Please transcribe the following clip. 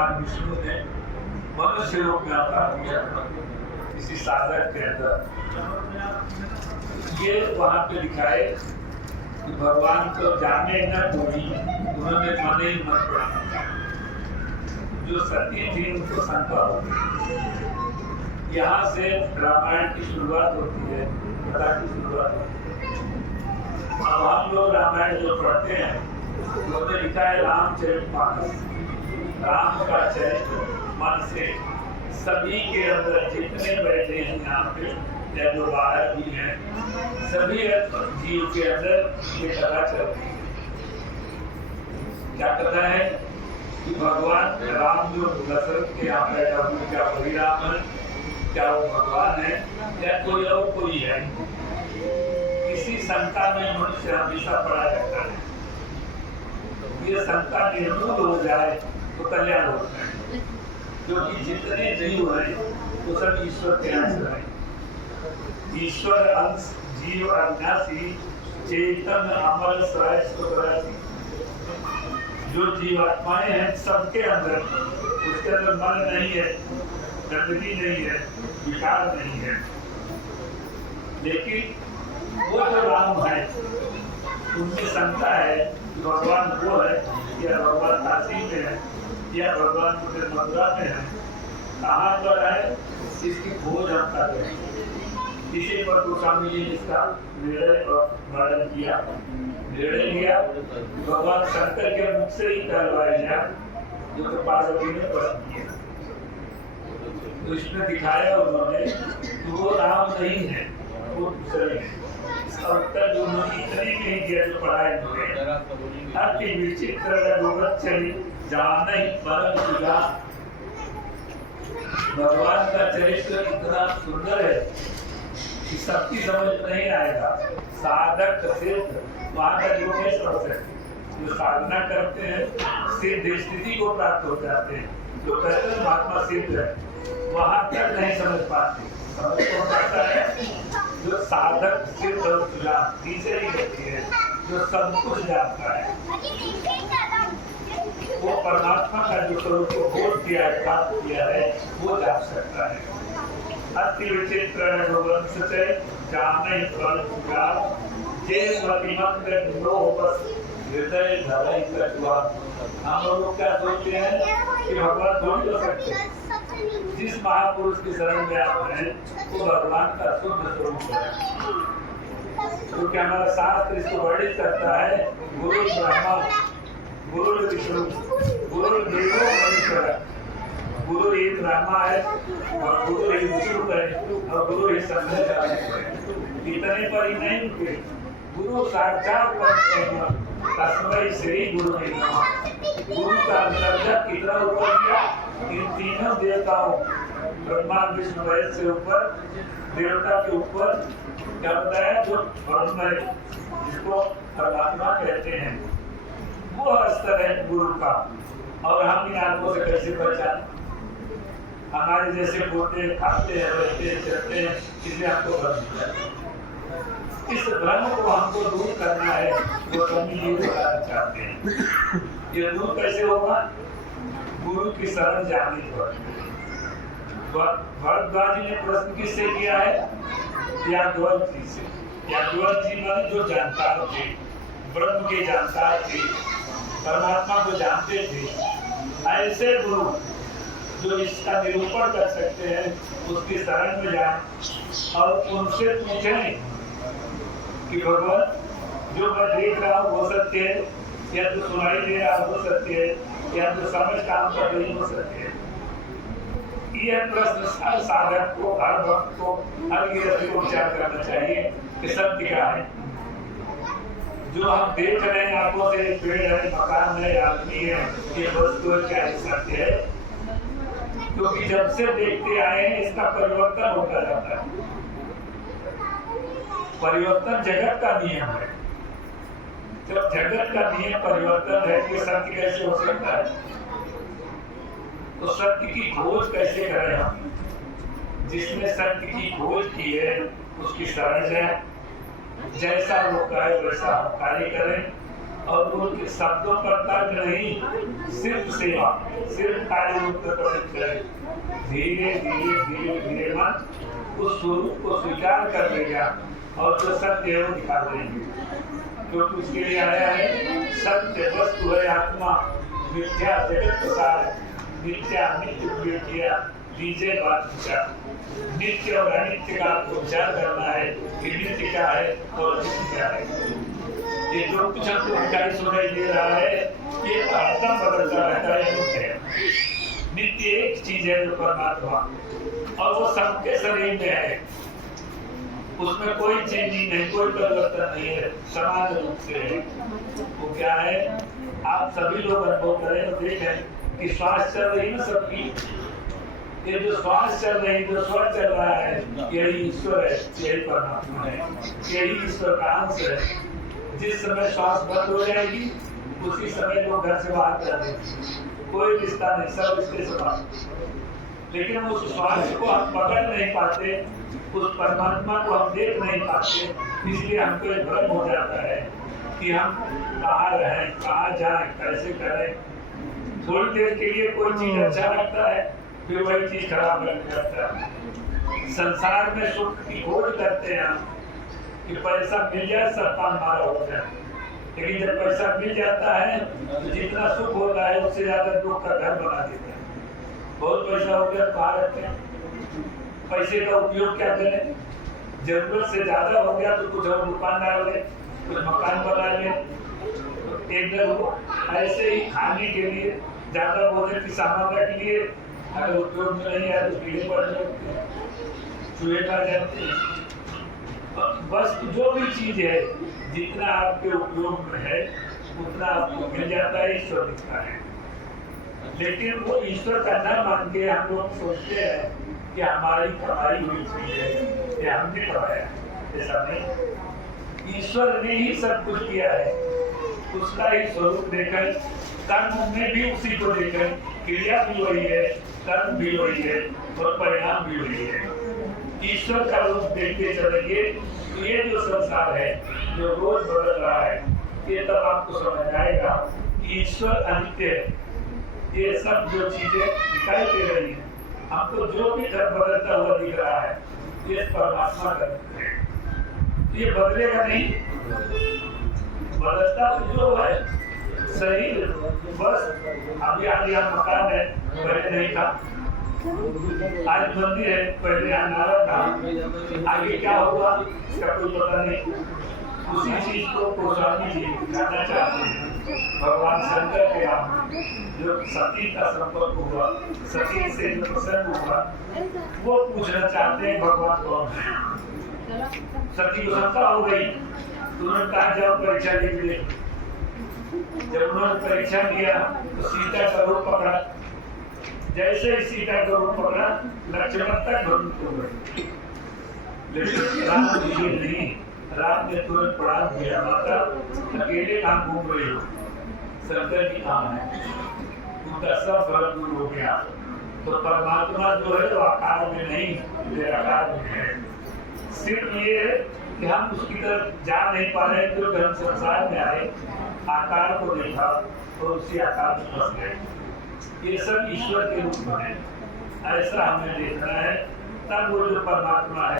भगवान विष्णु ने मनुष्य रूप में अवतार किया किसी साधक के अंदर। ये वहां पे दिखाए कि भगवान को जाने न कोई, उन्होंने मन ही मन पड़ा। जो सती थी उनको शंका होती। यहाँ से रामायण की शुरुआत होती है, कथा की शुरुआत होती है। अब हम लोग रामायण जो पढ़ते हैं उन्होंने लिखा है रामचरितमानस। राम का चरित्र मन से सभी के अंदर जितने बैठे हैं यहाँ पे या जो बाहर भी हैं, सभी जीव के अंदर ये कथा चलती है। क्या कथा है कि भगवान राम जो दशरथ के यहाँ पैदा हुए, क्या वही राम है, क्या वो भगवान है या कोई और कोई है? इसी शंका में मनुष्य हमेशा पड़ा रहता है। ये शंका निर्मूल हो जाए तो कल्याण होता है, क्योंकि जितने जीव हैं वो सब ईश्वर के अंश हैं। ईश्वर अंश जीव अविनाशी चेतन अमर सराय स्वरासी। जो जीवात्माएं हैं सबके अंदर, उसके अंदर मन नहीं है, गंदगी नहीं है, विकार नहीं है। लेकिन वो जो राम है उनकी शंका है कि भगवान वो है या भगवान काशी में है या भगवान मथुरा में है, कहाँ पर है, इसकी खोज हम कर रहे हैं। इसी पर गोस्वामी जी ने इसका निर्णय और वर्णन किया। निर्णय लिया भगवान शंकर के मुख से ही कहलवाया जाए, जो तो पार्वती ने प्रश्न किया। तो इसमें दिखाया उन्होंने कि वो राम नहीं है, वो दूसरे हैं। इसका उत्तर जो उन्होंने इतने नहीं दिया जो पढ़ाए उन्होंने, अति विचित्र गोरख चली जान ही परम सुजा। भगवान का चरित्र इतना सुंदर है कि सबकी समझ नहीं आएगा। साधक सिद्ध वहां तक लोग नहीं समझ सकते। जो साधना करते हैं सिद्ध स्थिति को प्राप्त हो जाते हैं। जो कृष्ण महात्मा सिद्ध है वहां तक नहीं समझ पाते। समझ को पाता है जो साधक सिद्ध और सुजा तीसरी होती है, जो सब कुछ जानता है, वो परमात्मा का जो स्वरूप को बोध किया है, प्राप्त किया है, वो जान सकता है। अति विचित्र रघुवंश से जाने पर सुजा, जे मतिमंद नो बस हृदय धरई कटुआ। हम लोग क्या सोचते हैं कि भगवान थोड़ी हो सकते हैं। जिस महापुरुष की शरण में आप हैं वो भगवान का शुद्ध स्वरूप है। क्योंकि हमारा शास्त्र इसको वर्णित करता है, गुरु ब्रह्मा गुरु विष्णु गुरु देवो महेश्वर। गुरु ही ब्रह्मा है और गुरु ही विष्णु है और गुरु ही शंकर है। इतने पर ही नहीं रुके, गुरु साक्षात परब्रह्म तस्मै श्री गुरु नमः। गुरु का दर्जा कितना ऊपर गया? इन तीनों देवताओं ब्रह्मा विष्णु महेश से ऊपर, देवता के ऊपर क्या बताया? जो ब्रह्म है, जिसको परमात्मा कहते हैं, वो स्तर है गुरु का। और हम इन आत्मों से कैसे पहचान? हमारे जैसे बोलते खाते हैं, रहते हैं, चलते हैं, इसलिए हमको भ्रम दिया। इस भ्रम को हमको दूर करना है, वो स्वामी जी बताना चाहते हैं। ये दूर कैसे होगा? गुरु की शरण जाने पर। भरद्वाज जी ने प्रश्न किससे किया है? यादव जी से। यादव जी माने जो जानकार थे, ब्रह्म के जानकार थे, परमात्मा को जानते थे। ऐसे गुरु जो इसका निरूपण कर सकते हैं, उसकी शरण में जाएं और उनसे पूछें कि भगवान जो मैं देख रहा हूँ वो सत्य है, या जो सुनाई दे रहा है वो सत्य है, या जो समझ काम कर रही हो सत्य है। यह प्रश्न हर साधक को, हर भक्त को, हर गृहस्थी को विचार करना चाहिए कि सत्य क्या है। जो हम देख रहे हैं आंखों से, पेड़ है, मकान है, आदमी है, ये वस्तु है, क्या सत्य है? क्योंकि जब से देखते आए हैं इसका परिवर्तन होता जाता है। परिवर्तन जगत का नियम है। जब जगत का नियम परिवर्तन है कि सत्य कैसे हो सकता है? तो सत्य की खोज कैसे करें हम? जिसने सत्य की खोज की है उसकी शरण जाए, जैसा वो कहे वैसा हम कार्य करें, और उनके शब्दों पर तर्क नहीं, सिर्फ सेवा, सिर्फ कार्य रूप में प्रकट करें। धीरे धीरे धीरे धीरे मन उस स्वरूप को स्वीकार कर लेगा और जो सत्य है वो दिखा देंगे। क्योंकि उसके लिए आया है सत्य वस्तु है आत्मा, मिथ्या जगत प्रसार, मिथ्या नित्य विद्या दीजिए बात विचार। नित्य और अनित्य का आपको विचार करना है कि नित्य क्या है और अनित्य क्या है। ये जो कुछ हमको दिखाई सुनाई दे रहा है ये हरदम बदलता रहता है, नित्य है। नित्य एक चीज है जो परमात्मा, और वो सबके शरीर में है, उसमें कोई चेंजिंग नहीं, कोई परिवर्तन नहीं है, समान रूप से है। वो क्या है आप सभी लोग अनुभव करें और देखें कि श्वास चल रही है ना सबकी, ये जो श्वास चल रही, जो स्वर चल रहा है यही ईश्वर है, यही परमात्मा है, यही ईश्वर का अंश है। जिस समय श्वास बंद हो जाएगी उसी समय लोग घर से बाहर कर देंगे, कोई रिश्ता नहीं, सब रिश्ते से बाहर। लेकिन हम उस श्वास को हम पकड़ नहीं पाते, उस परमात्मा को हम देख नहीं पाते, इसलिए हमको एक भ्रम हो जाता है कि हम कहाँ रहें, कहाँ जाएं, कैसे करें। थोड़ी देर के लिए कोई चीज अच्छा लगता है, फिर वही चीज खराब लग जाता है। संसार में सुख की खोज करते हैं हम कि पैसा मिल जाए सब काम हमारा हो जाए, लेकिन जब पैसा मिल जाता है तो जितना सुख होता है उससे ज्यादा दुख का घर बना देता है। बहुत पैसा हो गया तो रखते हैं, पैसे का उपयोग क्या करें, जरूरत से ज्यादा हो गया तो कुछ और दुकान डाल ले, कुछ मकान बना ले, एकदम ऐसे ही खाने के लिए ज्यादा भोजन की सामग्री के लिए अगर उपयोग में नहीं आया तो कीड़े पड़ जाते हैं, चूहे खा जाते हैं। बस जो भी चीज है जितना आपके उपयोग में है उतना आपको मिल जाता है, ईश्वर दिखता है। लेकिन वो ईश्वर का न मान के हम लोग सोचते हैं कि हमारी कमाई हुई चीज है, ये हमने कमाया, ऐसा नहीं। ईश्वर ने ही सब कुछ किया है, उसका ही स्वरूप देकर कर्म में भी उसी को देकर, क्रिया भी वही है, कर्म भी वही है और परिणाम भी वही है। ईश्वर का रूप देखते चलेंगे तो ये जो संसार है जो रोज बदल रहा है ये तब आपको समझ आएगा ईश्वर अनित्य है। ये सब जो चीजें दिखाई दे रही है हमको, जो भी घर बदलता हुआ दिख रहा है ये परमात्मा का रूप है, ये बदलेगा नहीं। बदलता तो जो है शरीर, बस अभी आज यहाँ मकान है, पहले नहीं था, आज मंदिर है, पहले अनारा था, आगे क्या होगा इसका कोई पता नहीं। उसी चीज को गोस्वामी जी कहना चाहते हैं। भगवान शंकर के यहाँ जो सती का संपर्क हुआ, सती से जो प्रसन्न हुआ, वो पूछना चाहते हैं भगवान कौन है। सती को शंका हो गई तो उन्होंने कहा जाओ परीक्षा लीजिए। जब उन्होंने परीक्षा किया तो सीता का रूप पकड़ा, जैसे ही सीता का रूप पकड़ा लक्ष्मण तक भ्रमित हो गए, लेकिन राम जी नहीं। राम ने तुरंत प्रणाम किया, माता अकेले कहाँ घूम रही हो, शंकर जी कहाँ है, उनका सब भ्रम दूर हो गया। तो परमात्मा जो है वो आकार में नहीं, निराकार में है। सिर्फ ये है कि हम उसकी तरफ जा नहीं पा रहे, तो हम संसार में आए, आकार को देखा और उसी आकार में फंस गए। ये सब ईश्वर के रूप में है, ऐसा हमें देखना है। तब वो जो परमात्मा है